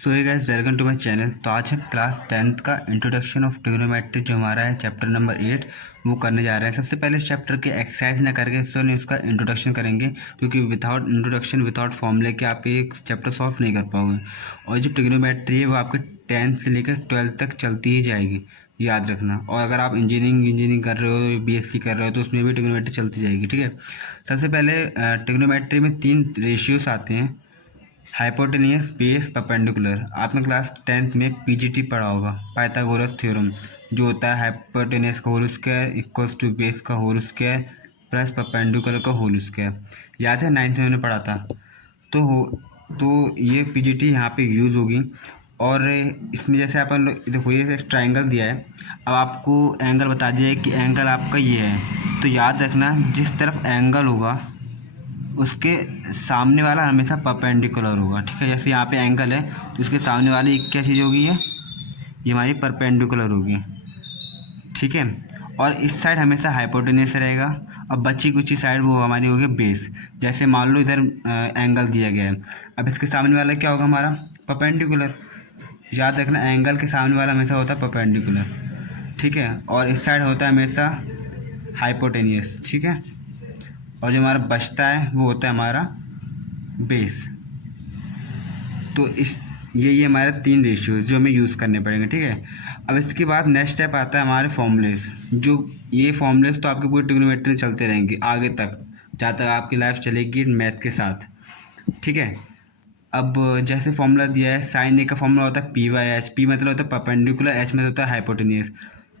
So hey guys, welcome to my channel. तो आज हम क्लास 10th का इंट्रोडक्शन ऑफ ट्रिग्नोमेट्री जो हमारा है चैप्टर नंबर 8 वो करने जा रहे हैं। सबसे पहले इस चैप्टर के एक्सरसाइज ना करके इसका इंट्रोडक्शन करेंगे, क्योंकि विदाउट इंट्रोडक्शन विदाउट फॉर्मूले के आप ये चैप्टर सॉल्व नहीं कर पाओगे। और जो ट्रिग्नोमेट्री है वो आपके 10th से लेकर 12th तक चलती ही जाएगी, याद रखना। और अगर आप इंजीनियरिंग कर रहे हो, बीएससी कर रहे हो, तो उसमें भी ट्रिग्नोमेट्री चलती जाएगी, ठीक है। सबसे पहले ट्रिग्नोमेट्री में 3 रेशियोज आते हैं: हाइपोटेनियस, बेस, परपेंडिकुलर। आपने क्लास 10th में पीजीटी पढ़ा होगा, पाइथागोरस थ्योरम, जो होता है हाइपोटेनियस का whole square equals to base का होल स्क्वायर प्लस परपेंडिकुलर का होल स्क्वायर। याद है, 9th में मैंने पढ़ा था। तो ये पीजीटी यहाँ पे यूज़ होगी। और इसमें जैसे अपन देखो, ये एक ट्राइंगल दिया है। अब आपको एंगल बता दिया है कि एंगल आपका ये है, तो याद रखना जिस तरफ एंगल होगा उसके सामने वाला हमेशा परपेंडिकुलर होगा, ठीक है। जैसे यहाँ पे एंगल है तो उसके सामने वाली क्या चीज़ होगी, ये हमारी परपेंडिकुलर होगी, ठीक है। और इस साइड हमेशा हाइपोटेन्यूस रहेगा, और बची कुछ साइड वो हमारी होगी बेस। जैसे मान लो इधर एंगल दिया गया है, अब इसके सामने वाला क्या होगा, हमारा परपेंडिकुलर। याद रखना एंगल के सामने वाला हमेशा होता है परपेंडिकुलर, ठीक है। और इस साइड होता है हमेशा हाइपोटेन्यूस, ठीक है। और जो हमारा बचता है वो होता है हमारा बेस। तो ये हमारे 3 रेशियो जो हमें यूज़ करने पड़ेंगे, ठीक है। अब इसके बाद नेक्स्ट स्टेप आता है हमारे फॉर्मूलेस। जो ये फॉर्मूलेस तो आपके पूरे ट्रिग्नोमेट्री में चलते रहेंगे आगे तक, जहाँ तक आपकी लाइफ चलेगी मैथ के साथ, ठीक है। अब जैसे फॉर्मूला दिया है, साइन ए का फॉर्मूला होता है P/H। पी मतलब होता है परपेंडिकुलर, एच मतलब होता है हाइपोटेनियस।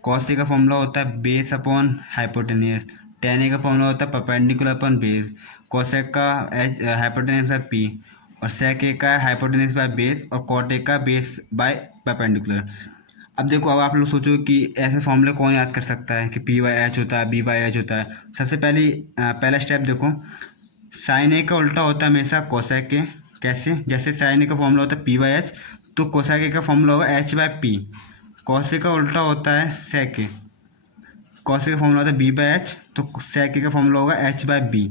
कॉस ए का फॉर्मूला होता है बेस अपॉन हाइपोटेनियस। टेन ए का फॉर्मूला होता है परपेंडिकुलर अपॉन बेस। कॉसेक का एच हाइपोटेनियस बाय पी, और सेक ए का हाइपोटेनियस बाय बेस, और कॉट ए का बेस बाय परपेंडिकुलर। अब देखो, अब आप लोग सोचो कि ऐसे फॉर्मूले कौन याद कर सकता है कि P/H होता है, B/H होता है। सबसे पहला स्टेप देखो, साइन ए का उल्टा होता है हमेशा कोसेक ए। कैसे? जैसे साइन ए का फॉर्मूला होता है P/H, तो कोसेक ए का फॉर्मूला होगा H/P। कॉस ए का उल्टा होता है सेक ए। कॉस ए का फॉर्मूला होता है B/H, तो सेक ए का फॉर्मूला होगा H/B।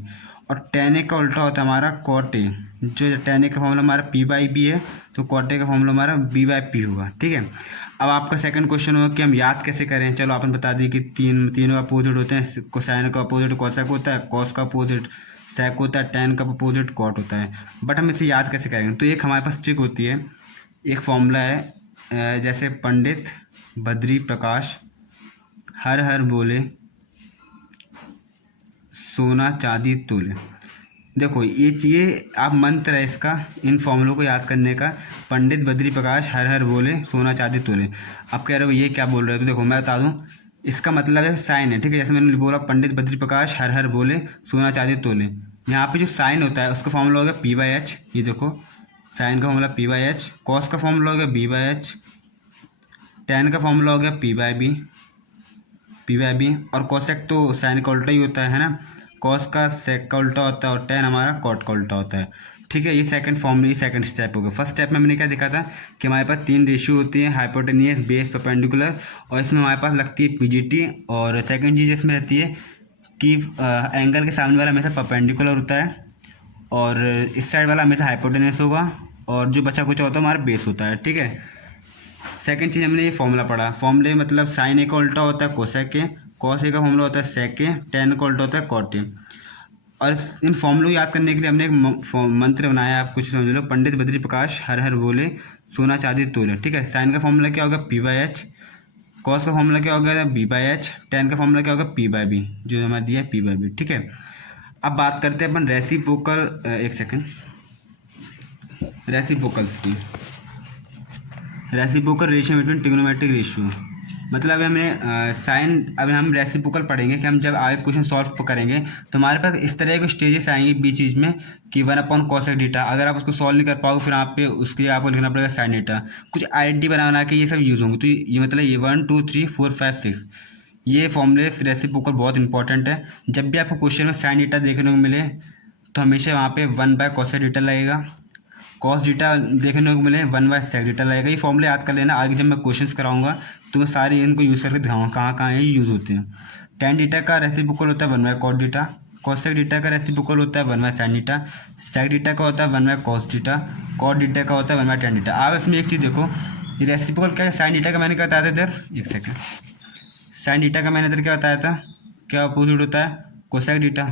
और टेन ए का उल्टा होता है हमारा कॉट ए। जो टेन ए का फॉर्मूला हमारा P/B है, तो कॉट ए का फॉर्मूला हमारा B/P होगा, ठीक है। अब आपका सेकंड क्वेश्चन होगा कि हम याद कैसे करें। चलो अपन बता दिए कि तीनों अपोजिट होते हैं। कोसाइन का अपोजिट कोसेक होता है, कॉस का अपोजिट सेक होता है, टेन का अपोजिट कॉट होता है। बट हम इसे याद कैसे करेंगे, तो एक हमारे पास ट्रिक होती है, एक फॉर्मूला है। जैसे पंडित बद्री प्रकाश हर हर बोले सोना चांदी तोले। देखो, ये आप मंत्र है इसका, इन फॉर्मूलों को याद करने का। पंडित बद्री प्रकाश हर हर बोले सोना चांदी तोले। आप कह रहे हो ये क्या बोल रहे हो, तो देखो मैं बता दूं, इसका मतलब है साइन है, ठीक है। जैसे मैंने बोला पंडित बद्री प्रकाश हर हर बोले सोना चांदी तोले, यहाँ पे जो साइन होता है उसका फॉर्मूला होगा P/H। ये देखो, साइन का फॉर्मूला P/H, कॉस का फॉर्मूला होगा B/H, टेन का फॉर्मूला हो गया P/B। और कॉसेक तो साइन का उल्टा ही होता है ना। कॉस का सेक का उल्टा होता है, और टेन हमारा कॉट का उल्टा होता है, ठीक है। ये सेकंड स्टेप हो गया। फर्स्ट स्टेप में मैंने क्या देखा था कि हमारे पास 3 रेशियो होती हैं, हाइपोटेनियस, बेस, परपेंडिकुलर। और इसमें हमारे पास लगती है पीजीटी। और सेकंड चीज़ इसमें रहती है कि एंगल के सामने वाला हमेशा परपेंडिकुलर होता है, और इस साइड वाला हमेशा हाइपोटेनियस होगा, और जो बचा कुछ होता है हमारा बेस होता है, ठीक है। सेकंड चीज़ हमने ये फॉर्मूला पढ़ा। फॉर्मूले मतलब साइन ए का उल्टा होता है कोसेक ए, कॉस ए का फॉर्मूला होता है सेक ए, टेन का उल्टा होता है कॉट ए। और इन फॉर्मूलों को याद करने के लिए हमने एक मंत्र बनाया, आप कुछ समझ लो। पंडित बद्री प्रकाश हर हर बोले सोना चांदी तोले, ठीक है। साइन का फॉर्मूला क्या होगा P/H, कॉस का फॉर्मूला क्या होगा B/H, टेन का फॉर्मूला क्या होगा P/B, जो हमारा दिया है P/B, ठीक है। अब बात करते हैं अपन रेसिप्रोकल, एक सेकेंड, रेसिप्रोकल्स की। Reciprocal ratio between trigonometric ratio, मतलब हमें साइन, अब हम रेसिप्रोकल पढ़ेंगे कि हम जब आगे क्वेश्चन सॉल्व करेंगे तो हमारे पास इस तरह के स्टेजेस आएंगे बीच चीज में कि 1/cosec डीटा। अगर आप उसको सॉल्व नहीं कर पाओगे, फिर आप पे उसके लिए आपको लिखना पड़ेगा साइन डीटा। कुछ आइडेंटिटी बना के ये सब यूज़ होंगे। तो ये मतलब ये 1 2 3 4 5 6 ये फॉर्मूलेस रेसिप्रोकल बहुत इंपॉर्टेंट है। जब भी आपको क्वेश्चन में साइन डीटा देखने को मिले तो हमेशा वहाँ पे 1/cosec डीटा लगेगा, कॉस डीटा देखने को मिले 1/sec डीटा लगेगा। ये फॉर्मूले याद कर लेना, आगे जब मैं क्वेश्चंस कराऊंगा तो मैं सारे इनको यूज़ करके दिखाऊंगा कहाँ कहाँ ये यूज़ होते हैं। टेन डीटा का रेसिप्रोकल होता है 1/cot डीटा, कोसेक डीटा का रेसिप्रोकल होता है 1 बाय साइन डीटा, सेक डीटा का होता है 1 बाय कॉस डीटा, कॉट डीटा का होता है 1 बाय टेन डीटा। आप इसमें एक चीज़ देखो, ये रेसिप्रोकल क्या है, साइन डीटा का मैंने क्या बताया था इधर, एक सेकेंड, साइन डीटा का मैंने इधर क्या बताया था, क्या अपोजिट होता है, कोसेक डीटा।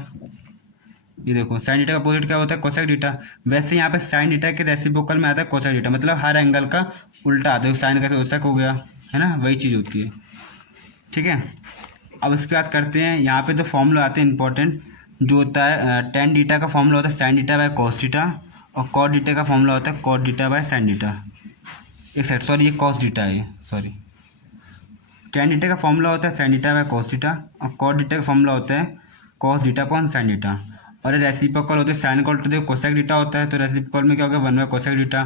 ये देखो साइन डीटा का अपोजिट क्या होता है, कोसेक डीटा। वैसे यहाँ पे साइन डीटा के रेसिप्रोकल में आता है कोसेक डीटा, मतलब हर एंगल का उल्टा आता है, साइन का कोसेक हो गया, है ना, वही चीज़ होती है, ठीक है। अब इसके बाद करते हैं, यहाँ पे तो फॉर्मूला आते हैं इंपॉर्टेंट, जो होता है टेन डीटा का फॉर्मूला होता है sine theta by cos theta, और कॉट डीटा का फॉर्मूला होता है कॉट डीटा बाय साइन डीटा। एक सेट, सॉरी ये कॉस डीटा है, सॉरी, टेन डीटा का फॉर्मूला होता है sine theta by cos theta, और कॉट डीटा का फॉर्मूला होता है कॉस डीटा अपॉन साइन डीटा। और ये रेसिप्रोकल होते हैं, साइन कॉट तो कोसेक डीटा होता है, तो रेसिप्रोकल में क्या होगा 1 बाय कोसेक डीटा।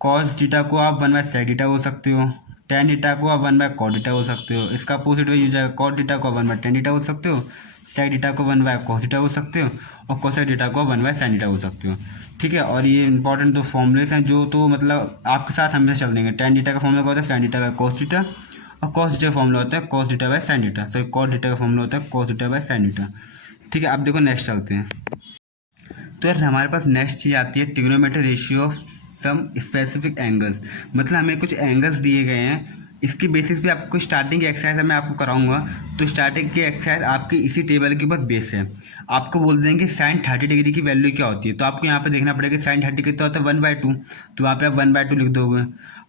कॉस डीटा को आप 1 बाय सेक डीटा बोल सकते हो, टेन डीटा को आप 1 बाय कॉट डीटा बोल सकते हो, इसका अपोजिट वही हो जाएगा, कॉट डीटा को 1 बाय टेन डीटा बोल सकते हो, सेक डीटा को 1 बाय कॉस डीटा बोल सकते हो, और कोसेक डीटा को 1 बाय साइन डीटा बोल सकते हो, ठीक है। और ये इंपॉर्टेंट दो फॉर्मूलेस हैं जो तो मतलब आपके साथ हमेशा चल देंगे। टेन डीटा का फॉर्मूला क्या होता है sine theta by cos theta, और कॉस डीटा का फॉर्मूला होता है cos theta by sine theta, sorry cot theta का फॉर्मूला होता है cos theta by sine theta, ठीक है। अब देखो नेक्स्ट चलते हैं, तो यार हमारे पास नेक्स्ट चीज़ आती है trigonometric ratio of some specific angles. मतलब हमें कुछ एंगल्स दिए गए हैं, इसकी बेसिस पे आपको स्टार्टिंग की एक्सरसाइज मैं आपको कराऊंगा। तो स्टार्टिंग की एक्सरसाइज आपकी इसी टेबल के ऊपर बेस है। आपको बोल देंगे साइन 30 डिग्री की वैल्यू क्या होती है, तो आपको यहाँ पे देखना पड़ेगा साइन 30 कितना होता है 1/2, तो वहाँ पे आप 1/2 लिख दोगे।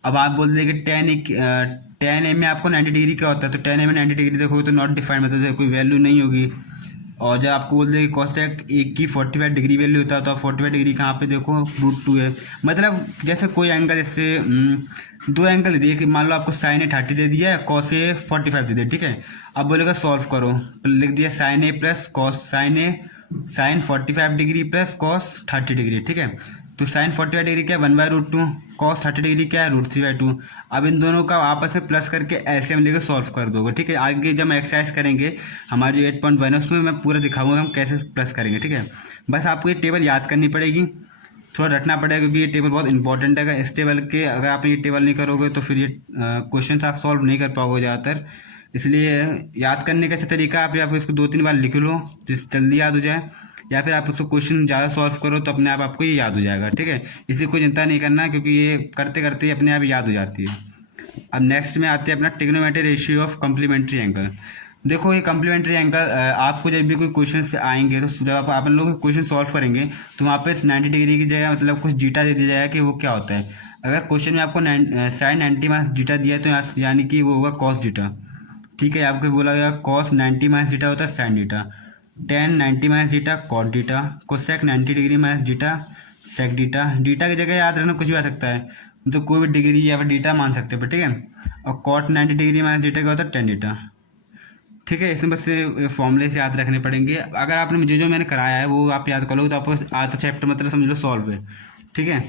अब आप बोल देंगे टेन ए में आपको 90 डिग्री क्या होता है, तो टेन ए में 90 डिग्री देखोगे तो नॉट डिफाइंड, मतलब कोई वैल्यू नहीं होगी। और जब आपको बोल दें कि कोसेक एक की 45 डिग्री वैल्यू होता है, तो आप 45 डिग्री कहाँ पे देखो √2 है। मतलब जैसे कोई एंगल, जैसे दो एंगल दे दिए कि मान लो आपको साइन ए 30 दे दिया है, कॉस ए 45 दे दिया, ठीक है। अब बोलेगा सॉल्व करो, लिख दिया sine A plus cos sine 45 degree plus cos 30 degree, ठीक है। तो साइन 45 डिग्री क्या है 1/√2, कॉस 30 डिग्री क्या है √3/2। अब इन दोनों का आपस में प्लस करके एलसीएम लेकर सॉल्व कर दोगे, ठीक है। आगे जब हम एक्सरसाइज करेंगे हमारी जो 8.1 है उसमें मैं पूरा दिखाऊंगा हम कैसे प्लस करेंगे, ठीक है। बस आपको ये टेबल याद करनी पड़ेगी, थोड़ा रटना पड़ेगा, क्योंकि ये टेबल बहुत इंपॉर्टेंट है। इस टेबल के अगर आप ये टेबल नहीं करोगे तो फिर ये क्वेश्चन आप सॉल्व नहीं कर पाओगे ज़्यादातर। इसलिए याद करने का अच्छा तरीका आप या फिर इसको 2-3 बार लिख लो जिससे जल्दी याद हो जाए, या फिर आप उसको क्वेश्चन ज़्यादा सॉल्व करो तो अपने आप आपको ये याद हो जाएगा, ठीक है। इसी कोई चिंता नहीं करना, क्योंकि ये करते करते ही अपने आप याद हो जाती है। अब नेक्स्ट में आते हैं अपना trigonometric ratio of complementary angle. देखो ये कम्प्लीमेंट्री एंगल आपको जब भी कोई क्वेश्चन से आएंगे, तो जब आप लोग क्वेश्चन सॉल्व करेंगे तो वहाँ पे 90 डिग्री की जगह मतलब कुछ जीटा दे दिया जाएगा कि वो क्या होता है। अगर क्वेश्चन में आपको साइन 90 माइनस जीटा दिया है, तो यानी कि वो होगा कॉस जीटा, ठीक है। आपको बोला गया कॉस 90 माइनस जीटा होता है sine theta, tan 90 minus theta cot theta, cosec 90 degree minus theta sec theta. Theta की जगह याद रखना कुछ भी आ सकता है, मतलब कोई भी डिग्री या फिर डीटा मान सकते हैं, ठीक है। और कॉट 90 डिग्री माइनस डीटा का होता है टेन डीटा, ठीक है। इसमें बस फॉर्मूले से याद रखने पड़ेंगे। अगर आपने जो मैंने कराया है वो आप याद करोगे तो आपको आज चैप्टर मतलब समझ लो सॉल्व है, ठीक है।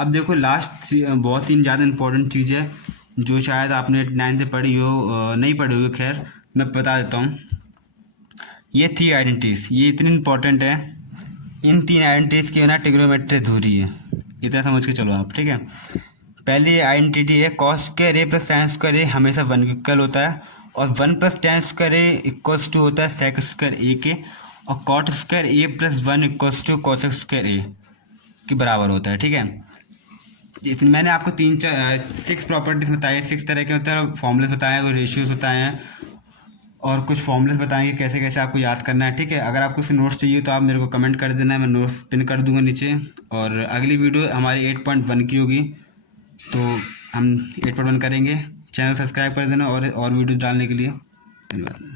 अब देखो लास्ट बहुत ही ज़्यादा इंपॉर्टेंट चीज़ है जो शायद आपने 9th से पढ़ी हो, नहीं पढ़ी होगी, खैर मैं बता देता हूँ। ये 3 आइडेंटिटीज़ ये इतनी इंपॉर्टेंट है, इन 3 आइडेंटिटीज़ की ना ट्रिग्नोमेट्री अधूरी है, इतना समझ के चलो आप, ठीक है। पहली आइडेंटिटी है cos square A plus sine square A हमेशा 1 के इक्वल होता है, और 1 plus tan square A equals to होता है सेक स्क्वायर ए के, और cot square A plus 1 equals to cosec square A के बराबर होता है, ठीक है। मैंने आपको 6 प्रॉपर्टीज बताई है, 6 तरह के मतलब फॉर्मूलेस बताए हैं, रेशियोज बताए हैं, और कुछ फॉर्मूलेस बताएंगे कैसे कैसे आपको याद करना है, ठीक है। अगर आपको उससे नोट्स चाहिए तो आप मेरे को कमेंट कर देना, मैं नोट्स पिन कर दूंगा नीचे। और अगली वीडियो हमारी 8.1 की होगी, तो हम 8.1 करेंगे। चैनल सब्सक्राइब कर देना और वीडियो डालने के लिए धन्यवाद।